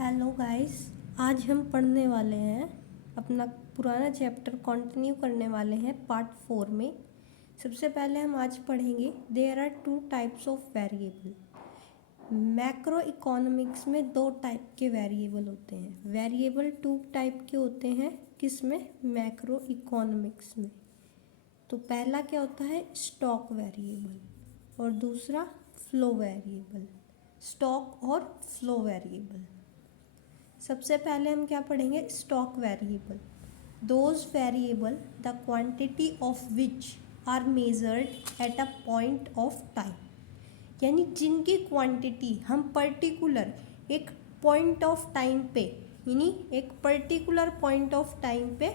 Hello guys, आज हम पढ़ने वाले हैं अपना पुराना चैप्टर कंटिन्यू करने वाले हैं पार्ट 4 में। सबसे पहले हम आज पढ़ेंगे there are two types of variable. Macro economics में दो टाइप के वेरिएबल होते हैं। वेरिएबल टू टाइप के होते हैं किसमें? मैक्रो इकोनॉमिक्स में। तो पहला क्या होता है? स्टॉक वेरिएबल और दूसरा फ्लो वेरिएबल। स्टॉक और फ्लो वेरिएबल। सबसे पहले हम क्या पढ़ेंगे? Stock variable. Those variable the quantity of which are measured at a point of time, यानी जिनकी क्वांटिटी हम पर्टिकुलर एक पॉइंट ऑफ टाइम पे, यानी एक पर्टिकुलर पॉइंट ऑफ टाइम पे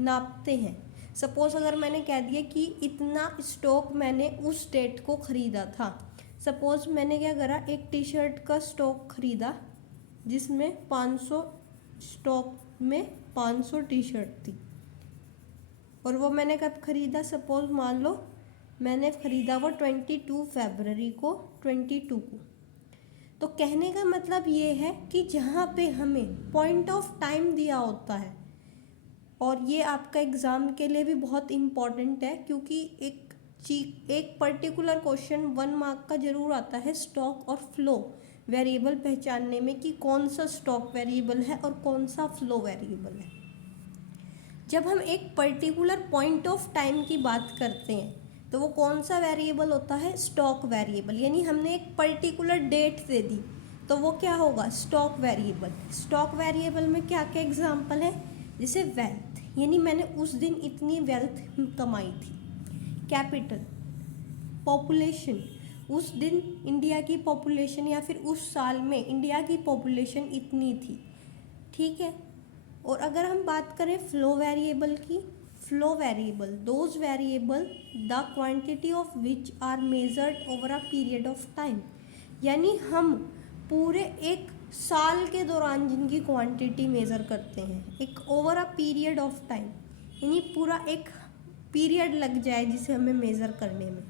नापते हैं। सपोज अगर मैंने कह दिया कि इतना स्टॉक मैंने उस डेट को ख़रीदा था। सपोज मैंने क्या करा, एक टी शर्ट का स्टॉक ख़रीदा जिसमें 500 स्टॉक में 500 टी शर्ट थी, और वो मैंने कब ख़रीदा? सपोज मान लो मैंने ख़रीदा वो 22 फरवरी को, 22 को। तो कहने का मतलब ये है कि जहाँ पे हमें पॉइंट ऑफ टाइम दिया होता है, और ये आपका एग्ज़ाम के लिए भी बहुत इम्पॉर्टेंट है क्योंकि एक पर्टिकुलर क्वेश्चन 1 मार्क का ज़रूर आता है स्टॉक और फ्लो वेरिएबल पहचानने में कि कौन सा स्टॉक वेरिएबल है और कौन सा फ्लो वेरिएबल है। जब हम एक पर्टिकुलर पॉइंट ऑफ टाइम की बात करते हैं तो वो कौन सा वेरिएबल होता है? Stock variable. यानी हमने एक पर्टिकुलर डेट दे दी तो वो क्या होगा? Stock variable. स्टॉक वेरिएबल में क्या क्या एग्जाम्पल है? जैसे वेल्थ, यानी मैंने उस दिन इतनी वेल्थ कमाई थी। कैपिटल, पॉपुलेशन, उस दिन इंडिया की पॉपुलेशन या फिर उस साल में इंडिया की पॉपुलेशन इतनी थी। ठीक है। और अगर हम बात करें फ्लो वेरिएबल की, flow variable those variable the quantity of which are measured over a period of time, यानी हम पूरे एक साल के दौरान जिनकी क्वांटिटी मेज़र करते हैं, एक over a period of time, यानी पूरा एक पीरियड लग जाए जिसे हमें मेज़र करने में।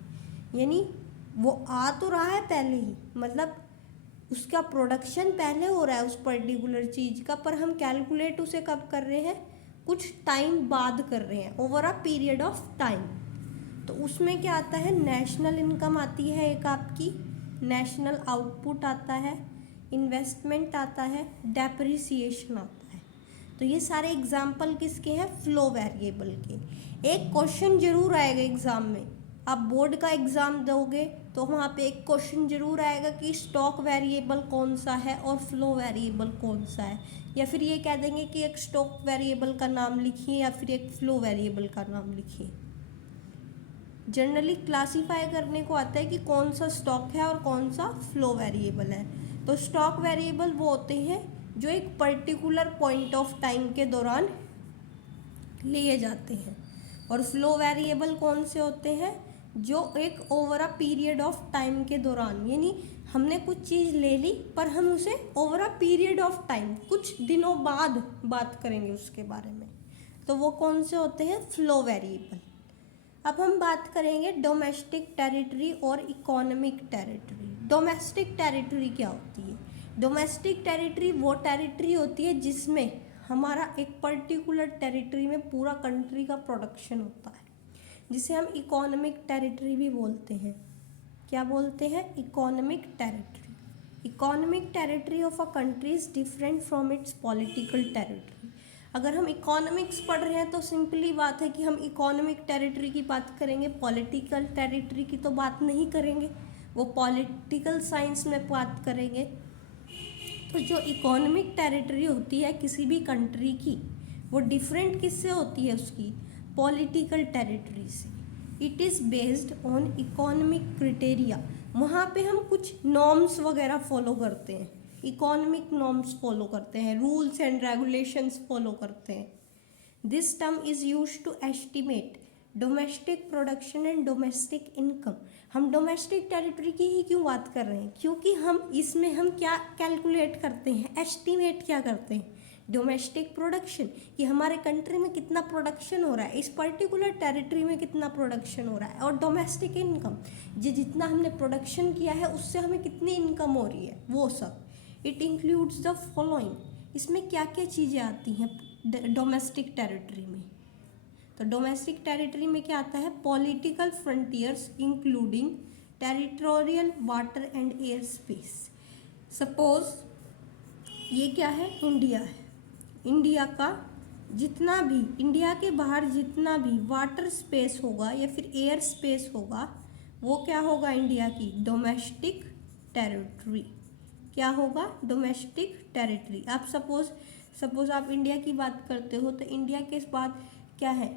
यानी वो आ तो रहा है पहले ही, मतलब उसका प्रोडक्शन पहले हो रहा है उस पर्टिकुलर चीज़ का, पर हम कैलकुलेट उसे कब कर रहे हैं? कुछ टाइम बाद कर रहे हैं, over a period of time. तो उसमें क्या आता है? नेशनल इनकम आती है एक आपकी, नेशनल आउटपुट आता है, इन्वेस्टमेंट आता है, डेप्रिसिएशन आता है। तो ये सारे एग्जाम्पल किसके हैं? फ्लो वेरिएबल के। एक क्वेश्चन जरूर आएगा एग्जाम में, आप बोर्ड का एग्ज़ाम दोगे तो वहाँ पे एक क्वेश्चन जरूर आएगा कि स्टॉक वेरिएबल कौन सा है और फ्लो वेरिएबल कौन सा है, या फिर ये कह देंगे कि एक स्टॉक वेरिएबल का नाम लिखिए या फिर एक फ्लो वेरिएबल का नाम लिखिए। जनरली क्लासीफाई करने को आता है कि कौन सा स्टॉक है और कौन सा फ्लो वेरिएबल है। तो स्टॉक वेरिएबल वो होते हैं जो एक पर्टिकुलर पॉइंट ऑफ टाइम के दौरान लिए जाते हैं, और फ्लो वेरिएबल कौन से होते हैं? जो एक over a period of time के दौरान, यानी हमने कुछ चीज़ ले ली पर हम उसे over a period of time, कुछ दिनों बाद बात करेंगे उसके बारे में, तो वो कौन से होते हैं? Flow variable. अब हम बात करेंगे डोमेस्टिक टेरिटरी और इकोनॉमिक टेरिटरी। डोमेस्टिक टेरिटरी क्या होती है? डोमेस्टिक टेरिटरी वो टेरिटरी होती है जिसमें हमारा एक पर्टिकुलर टेरिटरी में पूरा कंट्री का प्रोडक्शन होता है, जिसे हम इकोनॉमिक टेरिटरी भी बोलते हैं। क्या बोलते हैं? Economic territory. Economic territory of a country is different from its political territory. अगर हम इकोनॉमिक्स पढ़ रहे हैं तो सिंपली बात है कि हम इकोनॉमिक टेरिटरी की बात करेंगे, पॉलिटिकल टेरिटरी की तो बात नहीं करेंगे, वो पॉलिटिकल साइंस में बात करेंगे। तो जो इकोनॉमिक टेरिटरी होती है किसी भी कंट्री की, वो डिफरेंट किससे होती है? उसकी पॉलिटिकल टेरिटरी से। It is based on economic criteria. वहाँ पे हम कुछ नॉर्म्स वगैरह फॉलो करते हैं, इकोनॉमिक नॉर्म्स फॉलो करते हैं, रूल्स एंड रेगुलेशंस फॉलो करते हैं। This term is used to estimate domestic production and domestic income. हम डोमेस्टिक टेरिटरी की ही क्यों बात कर रहे हैं? क्योंकि हम इसमें हम क्या कैलकुलेट करते हैं? एस्टिमेट क्या करते हैं? डोमेस्टिक प्रोडक्शन, कि हमारे कंट्री में कितना प्रोडक्शन हो रहा है, इस पर्टिकुलर टेरिटरी में कितना प्रोडक्शन हो रहा है, और डोमेस्टिक इनकम, जितना हमने प्रोडक्शन किया है उससे हमें कितनी इनकम हो रही है, वो सब। इट इंक्लूड्स द फॉलोइंग, इसमें क्या क्या चीज़ें आती हैं डोमेस्टिक टेरिटरी में। तो डोमेस्टिक टेरिटरी में क्या आता है, political frontiers including territorial water and air space. Suppose ये क्या है, इंडिया है, इंडिया का जितना भी, इंडिया के बाहर जितना भी वाटर स्पेस होगा या फिर एयर स्पेस होगा वो क्या होगा, इंडिया की डोमेस्टिक टेरिटरी। क्या होगा, डोमेस्टिक टेरिटरी। आप सपोज आप इंडिया की बात करते हो तो इंडिया के बाद क्या है,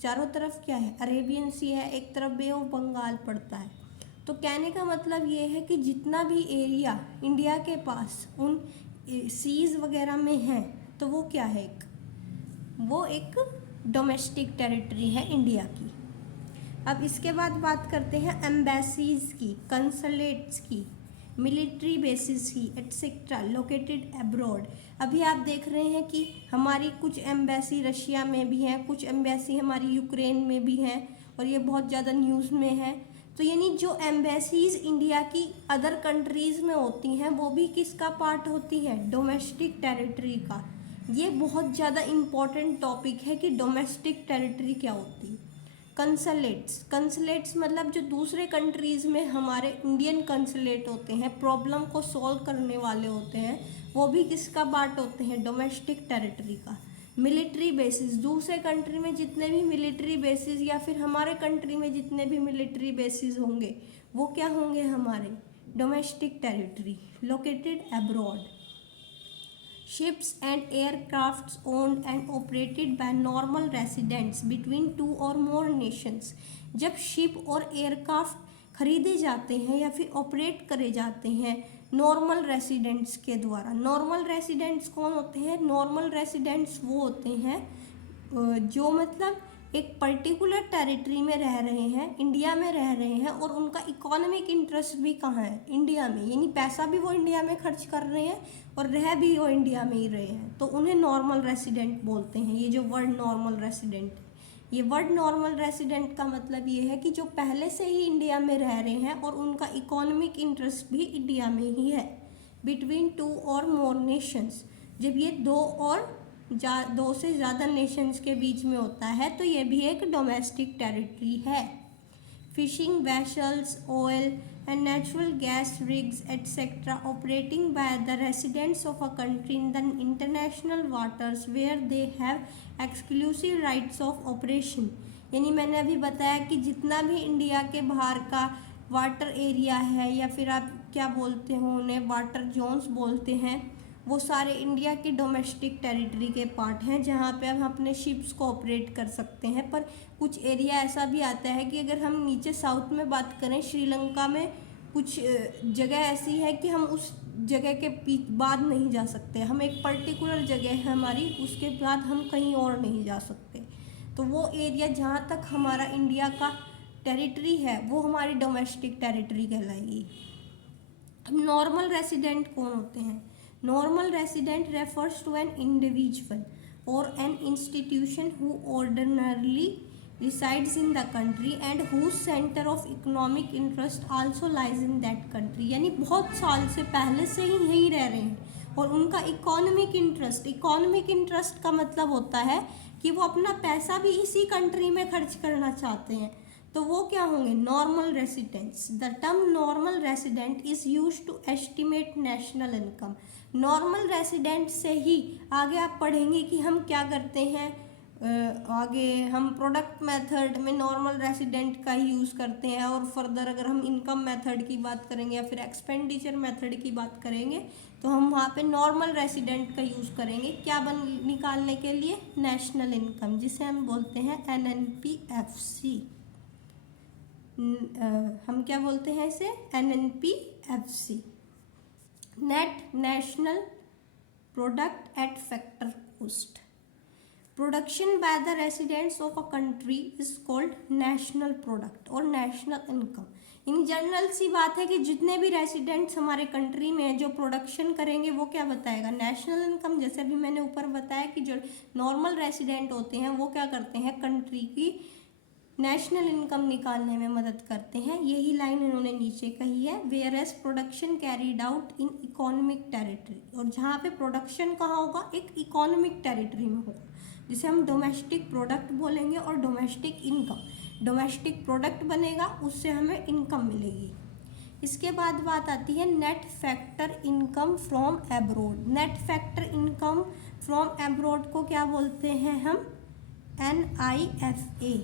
चारों तरफ क्या है, अरेबियन सी है, एक तरफ बे ऑफ बंगाल पड़ता है। तो कहने का मतलब ये है कि जितना भी एरिया इंडिया के पास उन सीज वगैरह में है तो वो क्या है, वो एक डोमेस्टिक टेरिटरी है इंडिया की। अब इसके बाद बात करते हैं एम्बेसीज की, कंसुलेट्स की, मिलिट्री बेसिस की एटसेट्रा लोकेटेड अब्रॉड। अभी आप देख रहे हैं कि हमारी कुछ एम्बेसी रशिया में भी हैं, कुछ एम्बेसी हमारी यूक्रेन में भी हैं और ये बहुत ज़्यादा न्यूज़ में है। तो यानी जो एम्बेसीज इंडिया की अदर कंट्रीज़ में होती हैं वो भी किसका पार्ट होती है, डोमेस्टिक टेरिटरी का। ये बहुत ज़्यादा इम्पॉर्टेंट टॉपिक है कि डोमेस्टिक टेरिटरी क्या होती है। कंसुलेट्स मतलब जो दूसरे कंट्रीज़ में हमारे इंडियन कंसुलेट होते हैं, प्रॉब्लम को सॉल्व करने वाले होते हैं, वो भी किसका पार्ट होते हैं, डोमेस्टिक टेरिटरी का। मिलिट्री बेसिस, दूसरे कंट्री में जितने भी मिलिट्री बेसिस या फिर हमारे कंट्री में जितने भी मिलिट्री बेसिस होंगे वो क्या होंगे, हमारे domestic territory located abroad. Ships and aircrafts owned and operated by normal residents between two or more nations। जब शिप और एयरक्राफ्ट खरीदे जाते हैं या फिर ऑपरेट करे जाते हैं नॉर्मल रेसिडेंट्स के द्वारा। नॉर्मल रेसिडेंट्स कौन होते हैं, नॉर्मल रेसिडेंट्स वो होते हैं जो मतलब एक पर्टिकुलर टेरिटरी में रह रहे हैं, इंडिया में रह रहे हैं और उनका इकोनॉमिक इंटरेस्ट भी कहाँ है, इंडिया में, यानी पैसा भी वो इंडिया में खर्च कर रहे हैं और रह भी वो इंडिया में ही रहे हैं, तो उन्हें नॉर्मल रेसिडेंट बोलते हैं। ये जो वर्ड नॉर्मल रेसिडेंट, ये वर्ड नॉर्मल रेसिडेंट का मतलब ये है कि जो पहले से ही इंडिया में रह रहे हैं और उनका इकोनॉमिक इंटरेस्ट भी इंडिया में ही है। बिटवीन टू और मोर नेशंस, जब ये दो से ज़्यादा नेशंस के बीच में होता है तो ये भी एक डोमेस्टिक टेरिटरी है। Fishing vessels, oil and natural gas rigs etc. operating by the residents of a country in the international waters where they have exclusive rights of operation। यानी मैंने अभी बताया कि जितना भी इंडिया के बाहर का वाटर एरिया है या फिर आप क्या बोलते हो उन्हें वाटर जोन्स बोलते हैं, वो सारे इंडिया की डोमेस्टिक टेरिटरी के पार्ट हैं जहाँ पे हम अपने शिप्स को ऑपरेट कर सकते हैं। पर कुछ एरिया ऐसा भी आता है कि अगर हम नीचे साउथ में बात करें, श्रीलंका में कुछ जगह ऐसी है कि हम उस जगह के बाद नहीं जा सकते, हम एक पर्टिकुलर जगह है हमारी, उसके बाद हम कहीं और नहीं जा सकते। तो वो एरिया जहाँ तक हमारा इंडिया का टेरिटरी है वो हमारी डोमेस्टिक टेरिटरी कहलाएगी। अब नॉर्मल रेसिडेंट कौन होते हैं, normal resident refers to an individual और an institution who ordinarily resides in the country and whose center of economic interest also lies in that country। यानी बहुत साल से पहले से ही यहीं रह रहे हैं और उनका इकोनॉमिक इंटरेस्ट का मतलब होता है कि वो अपना पैसा भी इसी कंट्री में खर्च करना चाहते हैं, तो वो क्या होंगे, normal residents. The term normal resident is used to estimate national income. Normal resident से ही आगे आप पढ़ेंगे कि हम क्या करते हैं, आगे हम प्रोडक्ट मेथड में नॉर्मल रेसिडेंट का यूज़ करते हैं और फर्दर अगर हम इनकम मेथड की बात करेंगे या फिर एक्सपेंडिचर मेथड की बात करेंगे तो हम वहाँ पे नॉर्मल रेसिडेंट का यूज़ करेंगे क्या निकालने के लिए, नेशनल इनकम, जिसे हम बोलते हैं NNPFC। हम क्या बोलते हैं इसे, NNPFC, net national product at factor cost. Production by the residents of a country is called national product और नेशनल इनकम। इन जनरल सी बात है कि जितने भी रेसिडेंट्स हमारे कंट्री में हैं जो प्रोडक्शन करेंगे वो क्या बताएगा, नेशनल इनकम। जैसे अभी मैंने ऊपर बताया कि जो नॉर्मल रेसिडेंट होते हैं वो क्या करते हैं, कंट्री की नेशनल इनकम निकालने में मदद करते हैं। यही लाइन इन्होंने नीचे कही है, where as production carried out in economic territory, और जहाँ पे प्रोडक्शन कहाँ होगा, एक इकोनॉमिक टेरिटरी में होगा, जिसे हम डोमेस्टिक प्रोडक्ट बोलेंगे, और डोमेस्टिक इनकम, डोमेस्टिक प्रोडक्ट बनेगा उससे हमें इनकम मिलेगी। इसके बाद बात आती है net factor income from abroad. Net factor income from abroad को क्या बोलते हैं हम, NIFA।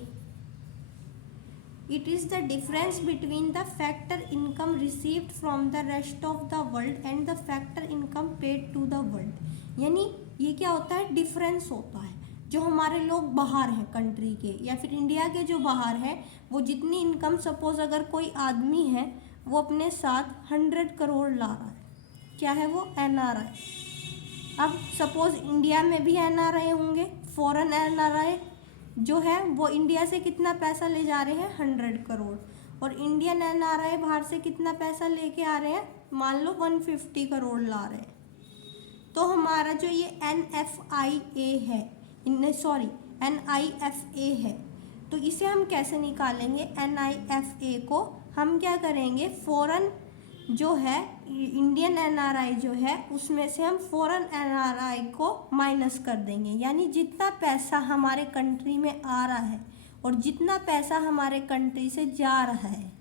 It is the difference between the factor income received from the rest of the world and the factor income paid to the world। यानी ये क्या होता है, डिफरेंस होता है। जो हमारे लोग बाहर हैं कंट्री के या फिर इंडिया के जो बाहर है, वो जितनी इनकम, सपोज अगर कोई आदमी है वो अपने साथ 100 करोड़ ला रहा है, क्या है वो, NRI। अब सपोज इंडिया में भी NRI होंगे, फॉरेन NRI जो है वो इंडिया से कितना पैसा ले जा रहे हैं, 100 करोड़, और इंडियन NRI बाहर से कितना पैसा लेके आ रहे हैं, मान लो 150 करोड़ ला रहे हैं। तो हमारा जो ये NFIA है, NIFA है, तो इसे हम कैसे निकालेंगे, NIFA को हम क्या करेंगे, फॉरेन जो है इंडियन NRI जो है उसमें से हम फॉरेन NRI को माइनस कर देंगे। यानी जितना पैसा हमारे कंट्री में आ रहा है और जितना पैसा हमारे कंट्री से जा रहा है,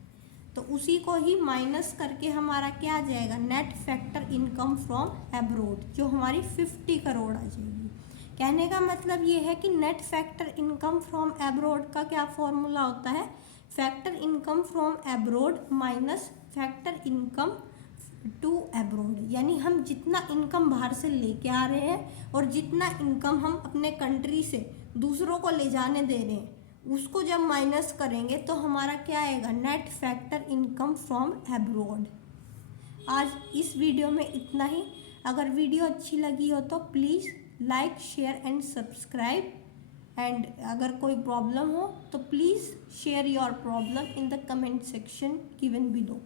तो उसी को ही माइनस करके हमारा क्या आ जाएगा, net factor income from abroad, जो हमारी 50 करोड़ आ जाएगी। कहने का मतलब ये है कि net factor income from abroad का क्या फॉर्मूला होता है, factor income from abroad minus factor income to abroad. यानी हम जितना इनकम बाहर से लेके आ रहे हैं और जितना इनकम हम अपने कंट्री से दूसरों को ले जाने दे रहे हैं, उसको जब माइनस करेंगे तो हमारा क्या आएगा, net factor income from abroad. आज इस वीडियो में इतना ही। अगर वीडियो अच्छी लगी हो तो please like, share and subscribe. And अगर कोई प्रॉब्लम हो तो please share your problem in the comment section given below.